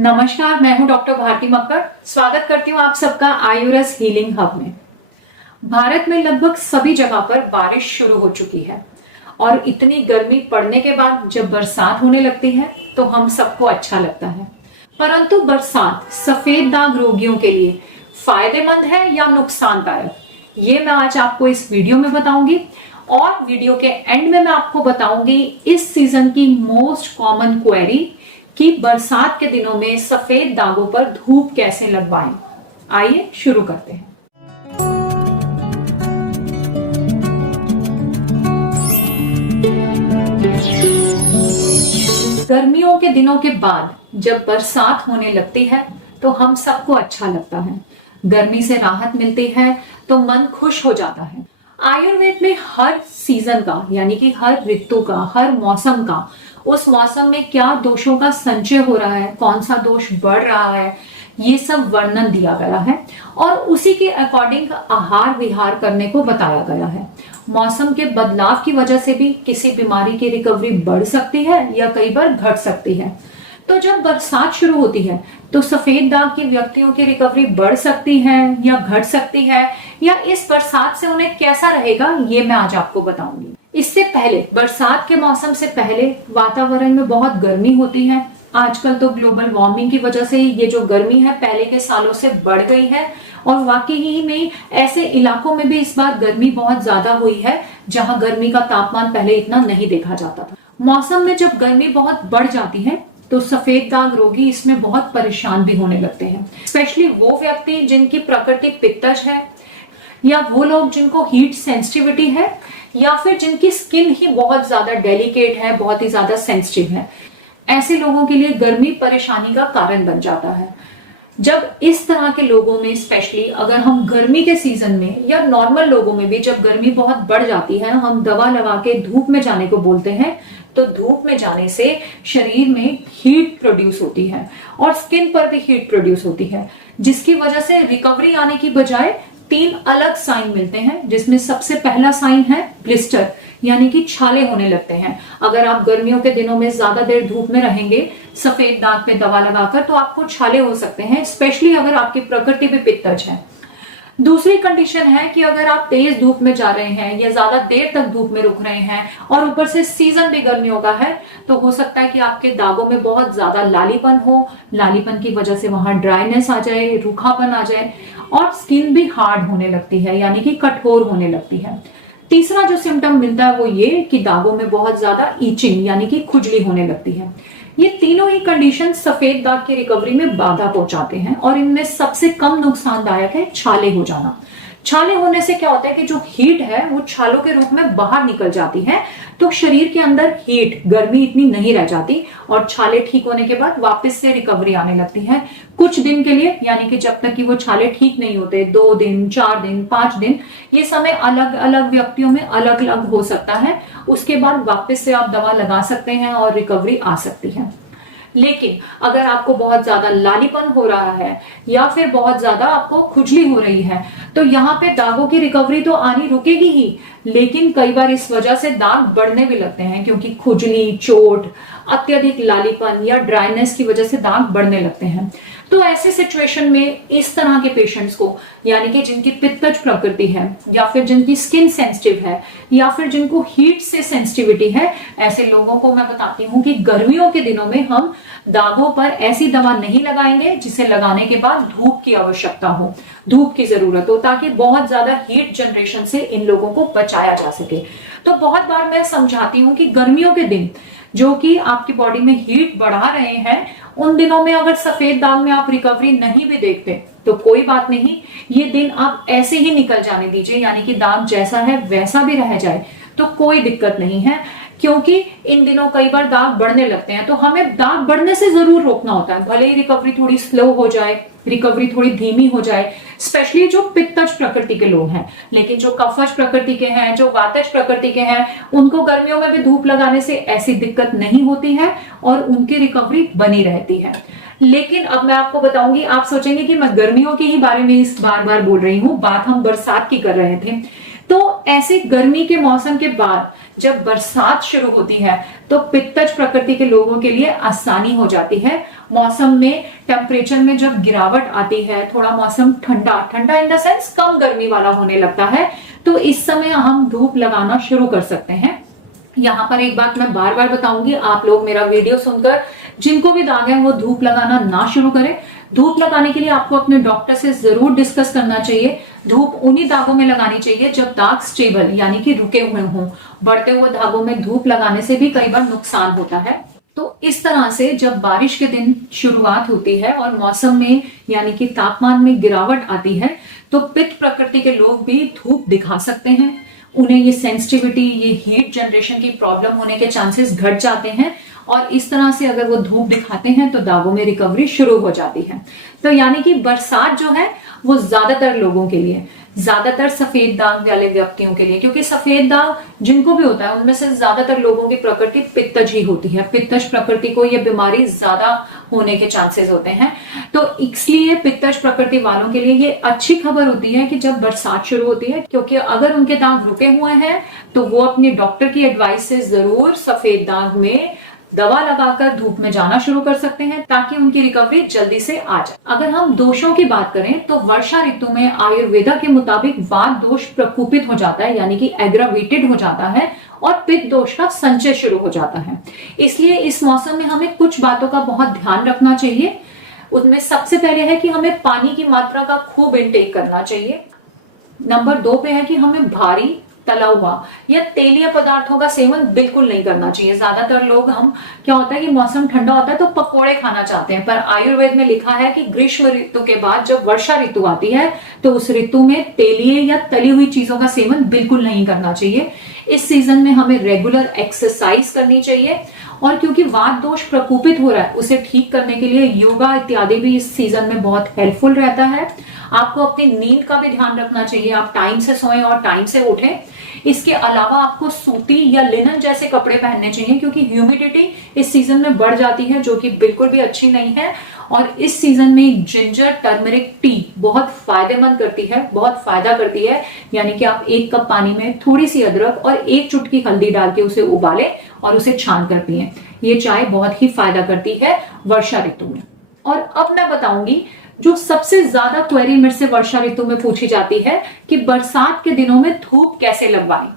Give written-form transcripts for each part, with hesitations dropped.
नमस्कार, मैं हूं डॉक्टर भारती मक्कड़। स्वागत करती हूं आप सबका आयुरस हीलिंग हब में। भारत में लगभग सभी जगह पर बारिश शुरू हो चुकी है और इतनी गर्मी पड़ने के बाद जब बरसात होने लगती है तो हम सबको अच्छा लगता है। परंतु बरसात सफेद दाग रोगियों के लिए फायदेमंद है या नुकसानदायक, ये मैं आज आपको इस वीडियो में बताऊंगी। और वीडियो के एंड में मैं आपको बताऊंगी इस सीजन की मोस्ट कॉमन क्वेरी कि बरसात के दिनों में सफेद दागों पर धूप कैसे लगवाएं। आइए शुरू करते हैं। गर्मियों के दिनों के बाद जब बरसात होने लगती है तो हम सबको अच्छा लगता है। गर्मी से राहत मिलती है तो मन खुश हो जाता है। आयुर्वेद में हर सीजन का यानी कि हर ऋतु का, हर मौसम का, उस मौसम में क्या दोषों का संचय हो रहा है, कौन सा दोष बढ़ रहा है, ये सब वर्णन दिया गया है और उसी के अकॉर्डिंग आहार विहार करने को बताया गया है। मौसम के बदलाव की वजह से भी किसी बीमारी की रिकवरी बढ़ सकती है या कई बार घट सकती है। तो जब बरसात शुरू होती है तो सफेद दाग के व्यक्तियों की रिकवरी बढ़ सकती है या घट सकती है, या इस बरसात से उन्हें कैसा रहेगा ये मैं आज आपको बताऊंगी। इससे पहले, बरसात के मौसम से पहले वातावरण में बहुत गर्मी होती है। आजकल तो ग्लोबल वार्मिंग की वजह से ये जो गर्मी है पहले के सालों से बढ़ गई है और वाकई में ऐसे इलाकों में भी इस बार गर्मी बहुत ज्यादा हुई है जहां गर्मी का तापमान पहले इतना नहीं देखा जाता था। मौसम में जब गर्मी बहुत बढ़ जाती है तो सफेद दाग रोगी इसमें बहुत परेशान भी होने लगते हैं। स्पेशली वो व्यक्ति जिनकी प्रकृति पित्तज है, या वो लोग जिनको हीट सेंसिटिविटी है, या फिर जिनकी स्किन ही बहुत ज्यादा डेलिकेट है, बहुत ही ज्यादा सेंसिटिव है। ऐसे लोगों के लिए गर्मी परेशानी का कारण बन जाता है। जब इस तरह के लोगों में, स्पेशली अगर हम गर्मी के सीजन में या नॉर्मल लोगों में भी जब गर्मी बहुत बढ़ जाती है, हम दवा लगा के धूप में जाने को बोलते हैं, तो धूप में जाने से शरीर में हीट प्रोड्यूस होती है और स्किन पर भी हीट प्रोड्यूस होती है, जिसकी वजह से रिकवरी आने की बजाय 3 अलग साइन मिलते हैं, जिसमें सबसे पहला साइन है ब्लिस्टर, यानी कि छाले होने लगते हैं। अगर आप गर्मियों के दिनों में ज्यादा देर धूप में रहेंगे सफेद दाग पे दवा लगाकर तो आपको छाले हो सकते हैं, स्पेशली अगर आपकी प्रकृति भी पित्तज है। दूसरी कंडीशन है कि अगर आप तेज धूप में जा रहे हैं या ज्यादा देर तक धूप में रुक रहे हैं और ऊपर से सीजन भी गर्मियों का है, तो हो सकता है कि आपके दागों में बहुत ज्यादा लालीपन हो। लालीपन की वजह से वहां ड्राइनेस आ जाए, रूखापन आ जाए और स्किन भी हार्ड होने लगती है, यानी कि कठोर होने लगती है। तीसरा जो सिम्टम मिलता है वो ये कि दागों में बहुत ज्यादा ईचिंग यानी कि खुजली होने लगती है। ये तीनों ही कंडीशन सफेद दाग की रिकवरी में बाधा पहुंचाते हैं और इनमें सबसे कम नुकसानदायक है छाले हो जाना। छाले होने से क्या होता है कि जो हीट है वो छालों के रूप में बाहर निकल जाती है, तो शरीर के अंदर हीट, गर्मी इतनी नहीं रह जाती और छाले ठीक होने के बाद वापस से रिकवरी आने लगती है कुछ दिन के लिए, यानी कि जब तक कि वो छाले ठीक नहीं होते, 2 दिन, 4 दिन, 5 दिन, ये समय अलग अलग व्यक्तियों में अलग अलग हो सकता है। उसके बाद वापस से आप दवा लगा सकते हैं और रिकवरी आ सकती है। लेकिन अगर आपको बहुत ज्यादा लालीपन हो रहा है या फिर बहुत ज्यादा आपको खुजली हो रही है तो यहाँ पे दागों की रिकवरी तो आनी रुकेगी ही, लेकिन कई बार इस वजह से दाग बढ़ने भी लगते हैं, क्योंकि खुजली, चोट, अत्यधिक लालीपन या ड्राइनेस की वजह से दाग बढ़ने लगते हैं। तो ऐसे सिचुएशन में इस तरह के पेशेंट्स को, यानी कि जिनकी पित्तज प्रकृति है या फिर जिनकी स्किन सेंसिटिव है या फिर जिनको हीट से सेंसिटिविटी है, ऐसे लोगों को मैं बताती हूँ कि गर्मियों के दिनों में हम दागों पर ऐसी दवा नहीं लगाएंगे जिसे लगाने के बाद धूप की आवश्यकता हो, धूप की जरूरत हो, ताकि बहुत ज्यादा हीट जनरेशन से इन लोगों को बचाया जा सके। तो बहुत बार मैं समझाती हूँ कि गर्मियों के दिन जो कि आपकी बॉडी में हीट बढ़ा रहे हैं, उन दिनों में अगर सफेद दाग में आप रिकवरी नहीं भी देखते तो कोई बात नहीं, ये दिन आप ऐसे ही निकल जाने दीजिए, यानी कि दाग जैसा है वैसा भी रह जाए तो कोई दिक्कत नहीं है, क्योंकि इन दिनों कई बार दाग बढ़ने लगते हैं। तो हमें दाग बढ़ने से जरूर रोकना होता है, भले ही रिकवरी थोड़ी स्लो हो जाए, रिकवरी थोड़ी धीमी हो जाए, स्पेशली जो पित्तज प्रकृति के लोग हैं। लेकिन जो कफज प्रकृति के हैं, जो वातज प्रकृति के हैं, उनको गर्मियों में भी धूप लगाने से ऐसी दिक्कत नहीं होती है और उनकी रिकवरी बनी रहती है। लेकिन अब मैं आपको बताऊंगी, आप सोचेंगे कि मैं गर्मियों के ही बारे में इस बार बार बोल रही हूँ, बात हम बरसात की कर रहे थे। तो ऐसे गर्मी के मौसम के बाद जब बरसात शुरू होती है तो पित्तज प्रकृति के लोगों के लिए आसानी हो जाती है। मौसम में टेम्परेचर में जब गिरावट आती है, थोड़ा मौसम ठंडा ठंडा इन द सेंस कम गर्मी वाला होने लगता है, तो इस समय हम धूप लगाना शुरू कर सकते हैं। यहाँ पर एक बात मैं बार बार बताऊंगी, आप लोग मेरा वीडियो सुनकर जिनको भी दाग है वो धूप लगाना ना शुरू करें। धूप लगाने के लिए आपको अपने डॉक्टर से जरूर डिस्कस करना चाहिए। धूप उन्हीं दागों में लगानी चाहिए जब दाग स्टेबल यानी कि रुके हुए हों। बढ़ते हुए दागों में धूप लगाने से भी कई बार नुकसान होता है। तो इस तरह से जब बारिश के दिन शुरुआत होती है और मौसम में यानी कि तापमान में गिरावट आती है, तो पित्त प्रकृति के लोग भी धूप दिखा सकते हैं। उन्हें ये सेंसिटिविटी, ये हीट जनरेशन की प्रॉब्लम होने के चांसेस घट जाते हैं और इस तरह से अगर वो धूप दिखाते हैं तो दागों में रिकवरी शुरू हो जाती है। तो यानी कि बरसात जो है वो ज्यादातर लोगों के लिए, ज्यादातर सफेद दाग वाले व्यक्तियों के लिए, क्योंकि सफेद दाग जिनको भी होता है उनमें से ज्यादातर लोगों की प्रकृति पित्तज ही होती है। पित्तज प्रकृति को ये बीमारी ज्यादा होने के चांसेस होते हैं। तो इसलिए पित्तज प्रकृति वालों के लिए ये अच्छी खबर होती है कि जब बरसात शुरू होती है, क्योंकि अगर उनके दाग रुके हुए हैं तो वो अपने डॉक्टर की एडवाइस से जरूर सफेद दाग में दवा लगाकर धूप में जाना शुरू कर सकते हैं ताकि उनकी रिकवरी जल्दी से आ जाए। अगर हम दोषों की बात करें तो वर्षा ऋतु में आयुर्वेदा के मुताबिक वात दोष प्रकोपित हो जाता है यानी कि एग्रावेटेड हो जाता है और पित्त दोष का संचय शुरू हो जाता है। इसलिए इस मौसम में हमें कुछ बातों का बहुत ध्यान रखना चाहिए। उनमें सबसे पहले है कि हमें पानी की मात्रा का खूब इंटेक करना चाहिए। नंबर 2 पे है कि हमें भारी तला हुआ या तेलीय पदार्थों का सेवन बिल्कुल नहीं करना चाहिए। ज्यादातर लोग हम क्या होता है कि मौसम ठंडा होता है तो पकोड़े खाना चाहते हैं, पर आयुर्वेद में लिखा है कि ग्रीष्म ऋतु के बाद जब वर्षा ऋतु आती है तो उस ऋतु में तेलीय या तली हुई चीजों का सेवन बिल्कुल नहीं करना चाहिए। इस सीजन में हमें रेगुलर एक्सरसाइज करनी चाहिए और क्योंकि वात दोष प्रकोपित हो रहा है उसे ठीक करने के लिए योगा इत्यादि भी इस सीजन में बहुत हेल्पफुल रहता है। आपको अपनी नींद का भी ध्यान रखना चाहिए, आप टाइम से सोएं और टाइम से उठें। इसके अलावा आपको सूती या लिनन जैसे कपड़े पहनने चाहिए क्योंकि ह्यूमिडिटी इस सीजन में बढ़ जाती है जो कि बिल्कुल भी अच्छी नहीं है। और इस सीजन में जिंजर टर्मरिक टी बहुत फायदेमंद करती है, बहुत फायदा करती है। यानी कि आप 1 कप पानी में थोड़ी सी अदरक और 1 चुटकी हल्दी डाल के उसे उबालें और उसे छान कर पिएं। ये चाय बहुत ही फायदा करती है वर्षा ऋतु में। और अब मैं बताऊंगी जो सबसे ज्यादा क्वेरी मेरे से वर्षा ऋतु में पूछी जाती है कि बरसात के दिनों में धूप कैसे लगवाएं।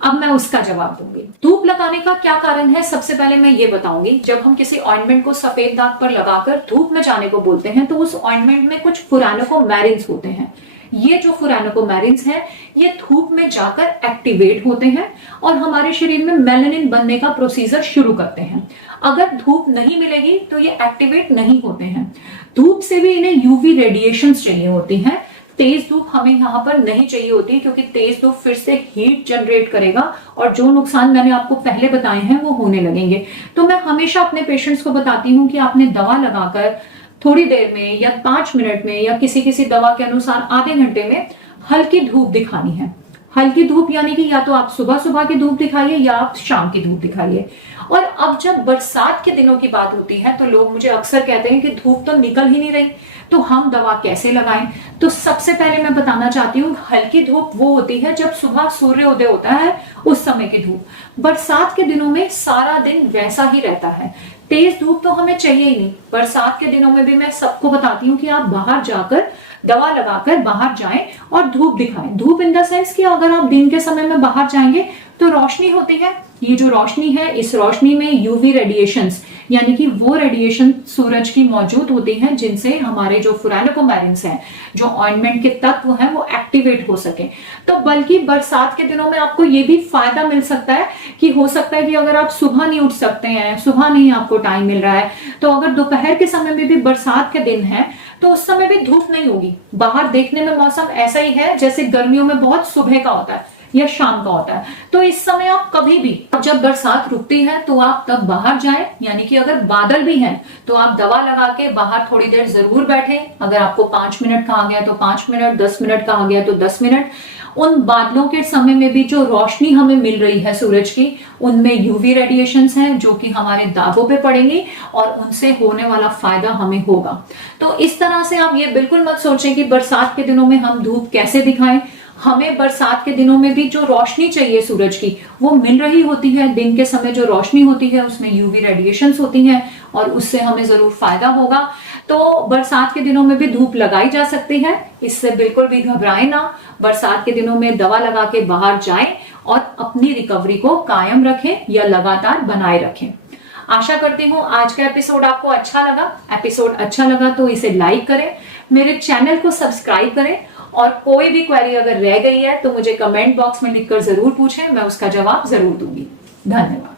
अब मैं उसका जवाब दूंगी। धूप लगाने का क्या कारण है, सबसे पहले मैं ये बताऊंगी। जब हम किसी ऑइंटमेंट को सफेद दाग पर लगाकर धूप में जाने को बोलते हैं तो उस ऑइंटमेंट में कुछ फुरानोकोमैरिन्स होते हैं। ये जो फुरानोकोमैरिन्स हैं ये धूप में जाकर एक्टिवेट होते हैं और हमारे शरीर में मेलानिन बनने का प्रोसीजर शुरू करते हैं। अगर धूप नहीं मिलेगी तो ये एक्टिवेट नहीं होते हैं। धूप से भी इन्हें यूवी रेडिएशंस चाहिए होती हैं। तेज धूप हमें यहाँ पर नहीं चाहिए होती क्योंकि तेज धूप फिर से हीट जनरेट करेगा और जो नुकसान मैंने आपको पहले बताए हैं वो होने लगेंगे। तो मैं हमेशा अपने पेशेंट्स को बताती हूँ कि आपने दवा लगाकर थोड़ी देर में या 5 मिनट में या किसी किसी दवा के अनुसार आधे घंटे में हल्की धूप दिखानी है। हल्की धूप यानी कि या तो आप सुबह सुबह की धूप दिखाइए या आप शाम की धूप दिखाइए। और अब जब बरसात के दिनों की बात होती है तो लोग मुझे अक्सर कहते हैं कि धूप तो निकल ही नहीं रही, तो हम दवा कैसे लगाएं। तो सबसे पहले मैं बताना चाहती हूँ हल्की धूप वो होती है जब सुबह सूर्योदय होता है उस समय की धूप। बरसात के दिनों में सारा दिन वैसा ही रहता है। तेज धूप तो हमें चाहिए ही नहीं। बरसात के दिनों में भी मैं सबको बताती हूँ कि आप बाहर जाकर दवा लगाकर बाहर जाएं और धूप दिखाएं। धूप इन द सेंस कि अगर आप दिन के समय में बाहर जाएंगे तो रोशनी होती है। ये जो रोशनी है इस रोशनी में यूवी रेडिएशंस यानी कि वो रेडिएशन सूरज की मौजूद होती हैं जिनसे हमारे जो फुरानोकोमैरिन्स हैं, जो ऑइंटमेंट के तत्व हैं वो एक्टिवेट हो सके। तो बल्कि बरसात के दिनों में आपको ये भी फायदा मिल सकता है कि हो सकता है कि अगर आप सुबह नहीं उठ सकते हैं, सुबह नहीं आपको टाइम मिल रहा है, तो अगर दोपहर के समय में भी बरसात के दिन है तो उस समय भी धूप नहीं होगी। बाहर देखने में मौसम ऐसा ही है जैसे गर्मियों में बहुत सुबह का होता है या शाम का होता है। तो इस समय आप कभी भी जब बरसात रुकती है तो आप तब बाहर जाएं, यानी कि अगर बादल भी हैं तो आप दवा लगा के बाहर थोड़ी देर जरूर बैठें। अगर आपको 5 मिनट कहा गया तो 5 मिनट, 10 मिनट कहा गया तो 10 मिनट। उन बादलों के समय में भी जो रोशनी हमें मिल रही है सूरज की, उनमें यूवी रेडिएशंस हैं जो कि हमारे दागों पे पड़ेंगी और उनसे होने वाला फायदा हमें होगा। तो इस तरह से आप ये बिल्कुल मत सोचें कि बरसात के दिनों में हम धूप कैसे दिखाएं। हमें बरसात के दिनों में भी जो रोशनी चाहिए सूरज की वो मिल रही होती है। दिन के समय जो रोशनी होती है उसमें यूवी रेडिएशंस होती हैं और उससे हमें जरूर फायदा होगा। तो बरसात के दिनों में भी धूप लगाई जा सकती है, इससे बिल्कुल भी घबराएं ना। बरसात के दिनों में दवा लगा के बाहर जाएं और अपनी रिकवरी को कायम रखें या लगातार बनाए रखें। आशा करती हूँ आज का एपिसोड आपको अच्छा लगा। एपिसोड अच्छा लगा तो इसे लाइक करें, मेरे चैनल को सब्सक्राइब करें और कोई भी क्वेरी अगर रह गई है तो मुझे कमेंट बॉक्स में लिखकर जरूर पूछें, मैं उसका जवाब जरूर दूंगी। धन्यवाद।